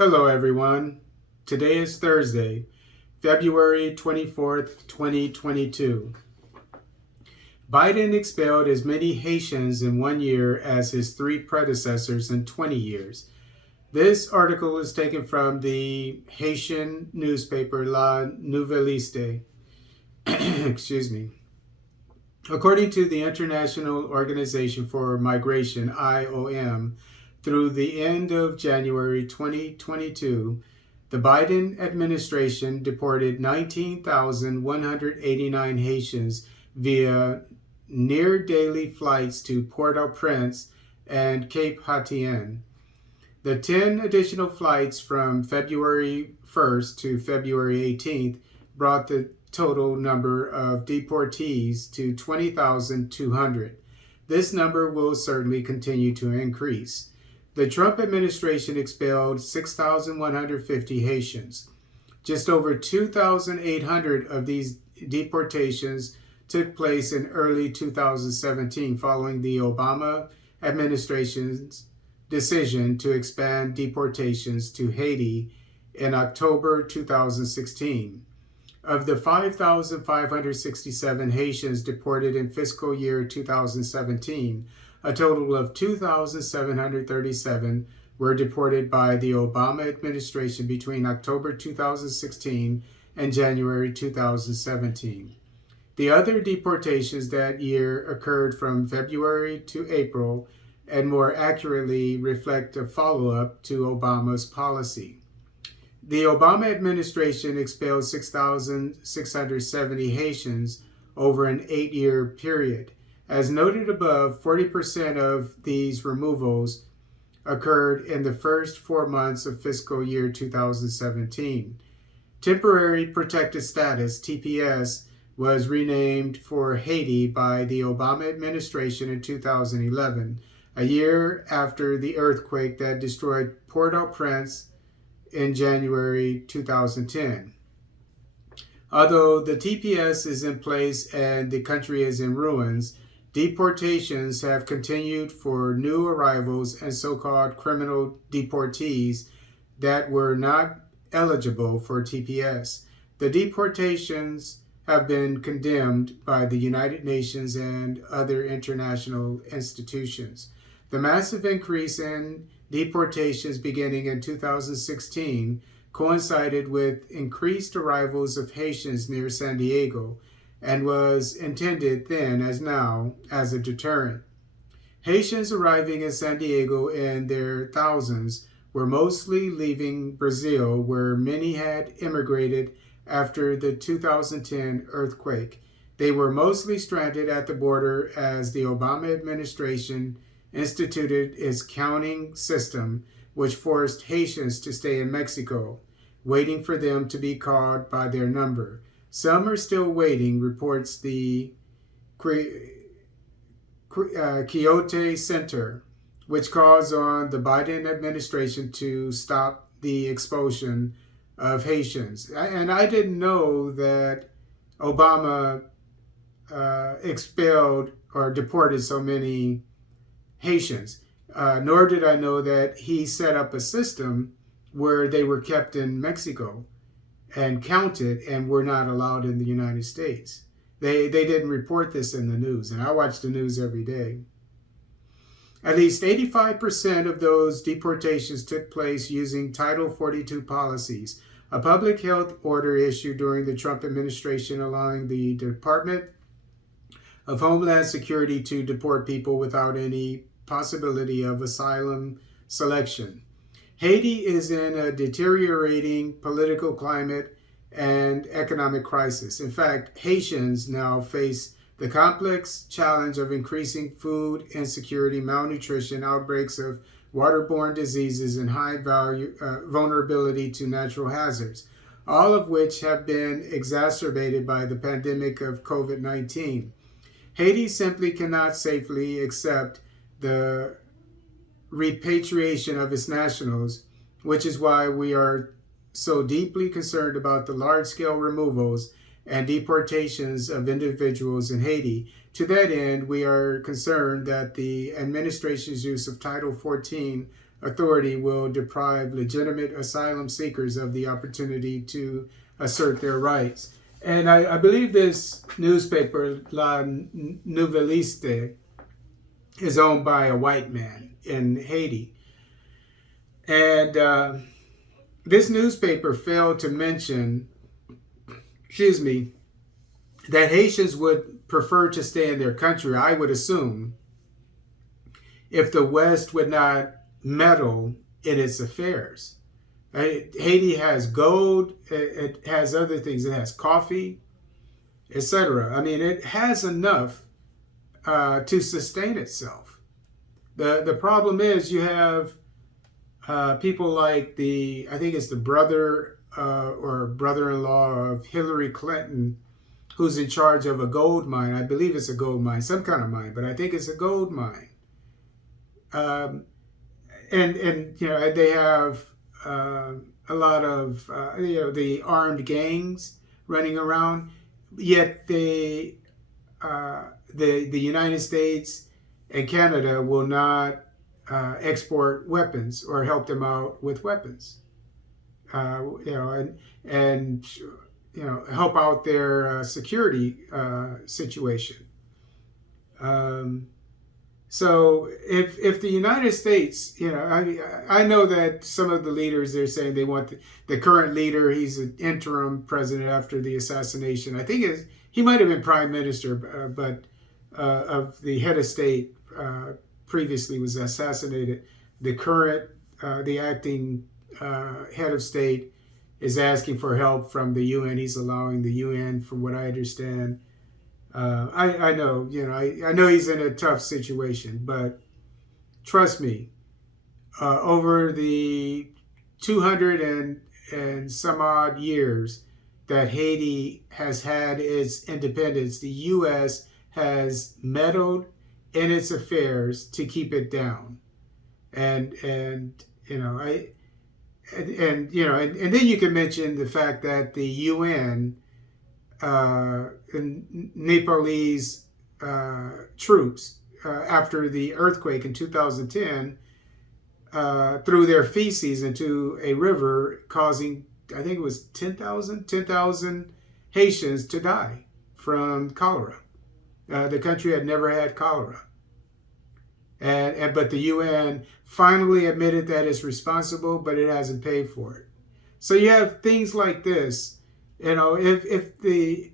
Hello, everyone. Today is Thursday, February 24th, 2022. Biden expelled as many Haitians in 1 year as his three predecessors in 20 years. This article is taken from the Haitian newspaper La Nouvelliste. Excuse me. According to the International Organization for Migration, IOM, through the end of January 2022, the Biden administration deported 19,189 Haitians via near-daily flights to Port-au-Prince and Cape Haitien. The 10 additional flights from February 1st to February 18th brought the total number of deportees to 20,200. This number will certainly continue to increase. The Trump administration expelled 6,150 Haitians. Just over 2,800 of these deportations took place in early 2017 following the Obama administration's decision to expand deportations to Haiti in October 2016. Of the 5,567 Haitians deported in fiscal year 2017, a total of 2,737 were deported by the Obama administration between October 2016 and January 2017. The other deportations that year occurred from February to April and more accurately reflect a follow-up to Obama's policy. The Obama administration expelled 6,670 Haitians over an 8-year period. As noted above, 40% of these removals occurred in the first 4 months of fiscal year 2017. Temporary Protected Status, TPS, was renamed for Haiti by the Obama administration in 2011, a year after the earthquake that destroyed Port-au-Prince in January 2010. Although the TPS is in place and the country is in ruins, deportations have continued for new arrivals and so-called criminal deportees that were not eligible for TPS. The deportations have been condemned by the United Nations and other international institutions. The massive increase in deportations beginning in 2016 coincided with increased arrivals of Haitians near San Diego and was intended then as now as a deterrent. Haitians arriving in San Diego in their thousands were mostly leaving Brazil, where many had immigrated after the 2010 earthquake. They were mostly stranded at the border as the Obama administration instituted its counting system, which forced Haitians to stay in Mexico, waiting for them to be called by their number. Some are still waiting, reports the Quixote Center, which calls on the Biden administration to stop the expulsion of Haitians. And I didn't know that Obama expelled or deported so many Haitians, nor did I know that he set up a system where they were kept in Mexico and counted and were not allowed in the United States. They didn't report this in the news, and I watch the news every day. At least 85% of those deportations took place using Title 42 policies, a public health order issued during the Trump administration allowing the Department of Homeland Security to deport people without any possibility of asylum selection. Haiti is in a deteriorating political climate and economic crisis. In fact, Haitians now face the complex challenge of increasing food insecurity, malnutrition, outbreaks of waterborne diseases, and high vulnerability to natural hazards, all of which have been exacerbated by the pandemic of COVID-19. Haiti simply cannot safely accept the repatriation of its nationals, which is why we are so deeply concerned about the large-scale removals and deportations of individuals in Haiti. To that end, we are concerned that the administration's use of Title 14 authority will deprive legitimate asylum seekers of the opportunity to assert their rights. And I believe this newspaper, La Nouvelliste, is owned by a white man in Haiti. And this newspaper failed to mention, that Haitians would prefer to stay in their country, I would assume, if the West would not meddle in its affairs. Haiti has gold, it has other things, it has coffee, etc. I mean, it has enough to sustain itself. The problem is you have people like I think it's the brother or brother-in-law of Hillary Clinton, who's in charge of a gold mine. I believe it's a gold mine, some kind of mine, but I think it's a gold mine. And they have a lot of the armed gangs running around. Yet the United States and Canada will not export weapons or help them out with weapons. And help out their security situation. So if the United States, I know that some of the leaders, they're saying they want the current leader, he's an interim president after the assassination. I think he might have been prime minister, but of the head of state previously was assassinated. The current, the acting head of state is asking for help from the UN. He's allowing the UN, from what I understand. I know, I know he's in a tough situation, but trust me, over the 200 and some odd years that Haiti has had its independence, the U.S. has meddled in its affairs to keep it down, and then you can mention the fact that the UN. Nepalese troops after the earthquake in 2010 threw their feces into a river, causing, I think it was 10,000 Haitians to die from cholera. The country had never had cholera. But the UN finally admitted that it's responsible, but it hasn't paid for it. So you have things like this. If the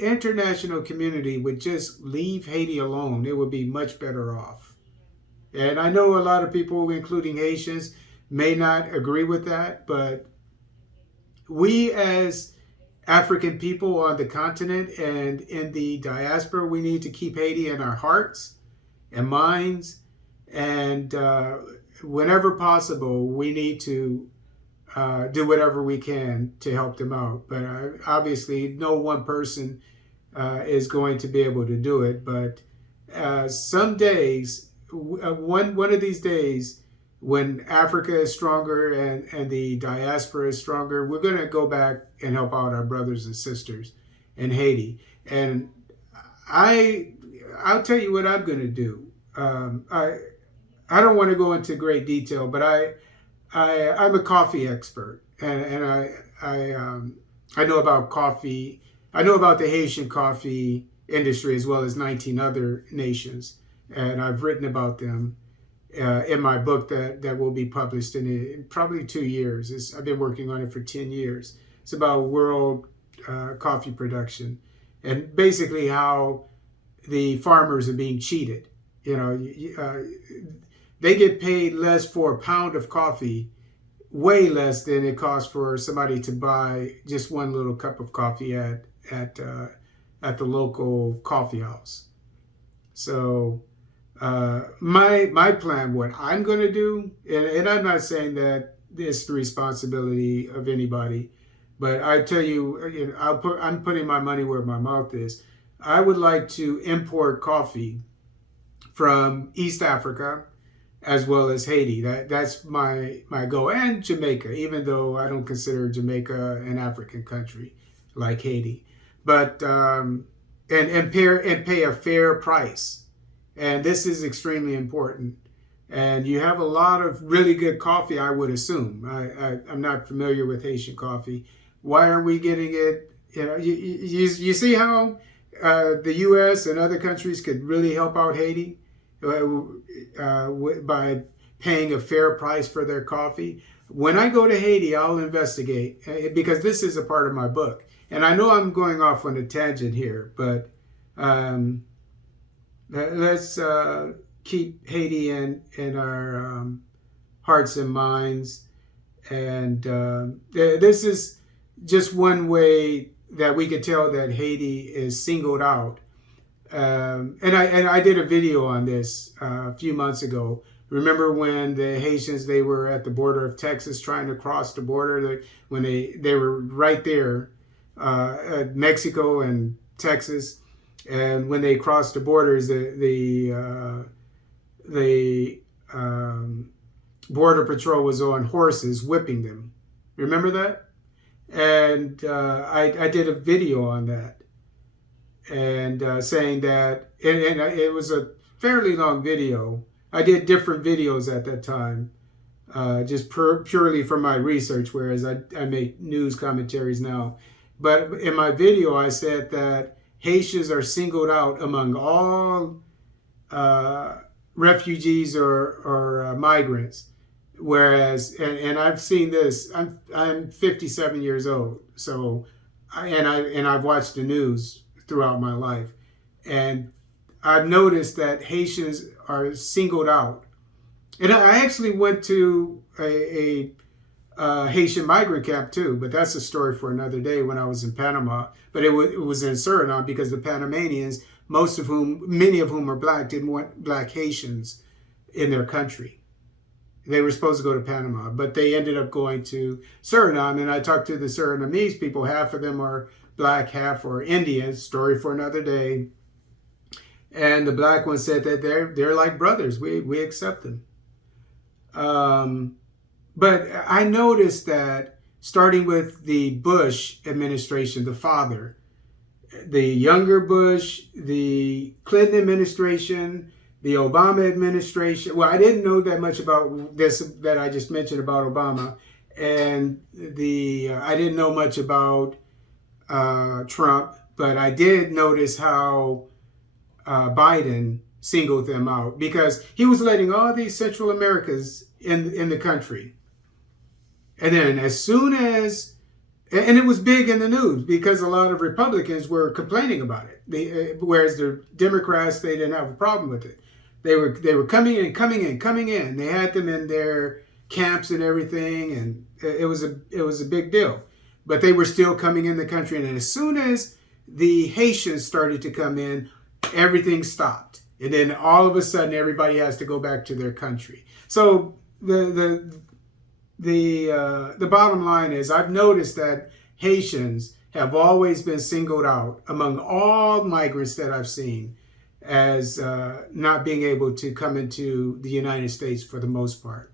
international community would just leave Haiti alone, it would be much better off. And I know a lot of people, including Haitians, may not agree with that, but we as African people on the continent and in the diaspora, we need to keep Haiti in our hearts and minds. And whenever possible, we need to do whatever we can to help them out. But obviously, no one person is going to be able to do it. But some days, one of these days, when Africa is stronger and the diaspora is stronger, we're going to go back and help out our brothers and sisters in Haiti. And I'll tell you what I'm going to do. I don't want to go into great detail, but I'm a coffee expert, and I know about coffee. I know about the Haitian coffee industry as well as 19 other nations, and I've written about them in my book that will be published in probably 2 years. I've been working on it for 10 years. It's about world coffee production and basically how the farmers are being cheated. They get paid less for a pound of coffee, way less than it costs for somebody to buy just one little cup of coffee at the local coffee house. So my plan, what I'm going to do, and I'm not saying that it's the responsibility of anybody, but I tell you, I'm putting my money where my mouth is. I would like to import coffee from East Africa, as well as Haiti. That's my goal. And Jamaica, even though I don't consider Jamaica an African country like Haiti. But and pay a fair price. And this is extremely important And you have a lot of really good coffee, I would assume. I'm not familiar with Haitian coffee. Why aren't we getting it? You see how the U.S. and other countries could really help out Haiti by paying a fair price for their coffee. When I go to Haiti, I'll investigate because this is a part of my book. And I know I'm going off on a tangent here, but let's keep Haiti in our hearts and minds. And this is just one way that we could tell that Haiti is singled out. And I did a video on this a few months ago. Remember when the Haitians, they were at the border of Texas trying to cross the border, when they were right there, at Mexico and Texas, and when they crossed the borders, the border patrol was on horses whipping them. Remember that? And I did a video on that, and saying that, and it was a fairly long video. I did different videos at that time, just purely from my research, whereas I make news commentaries now. But in my video, I said that Haitians are singled out among all refugees or migrants. Whereas, and I've seen this. I'm 57 years old, so I've watched the news throughout my life, and I've noticed that Haitians are singled out. And I actually went to a Haitian migrant camp too, but that's a story for another day when I was in Panama. But it was in Suriname because the Panamanians, many of whom are black, didn't want black Haitians in their country. They were supposed to go to Panama, but they ended up going to Suriname. And I talked to the Surinamese people. Half of them are black, half are Indian. Story for another day. And the black one said that they're like brothers. We accept them. But I noticed that starting with the Bush administration, the father, the younger Bush, the Clinton administration, the Obama administration. Well, I didn't know that much about this that I just mentioned about Obama, and I didn't know much about Trump, but I did notice how Biden singled them out because he was letting all these Central Americans in the country. And then as soon as, and it was big in the news because a lot of Republicans were complaining about it. Whereas the Democrats, they didn't have a problem with it. They were coming in. They had them in their camps and everything, and it was a big deal. But they were still coming in the country, and as soon as the Haitians started to come in, everything stopped. And then all of a sudden, everybody has to go back to their country. So the bottom line is, I've noticed that Haitians have always been singled out among all migrants that I've seen as not being able to come into the United States for the most part.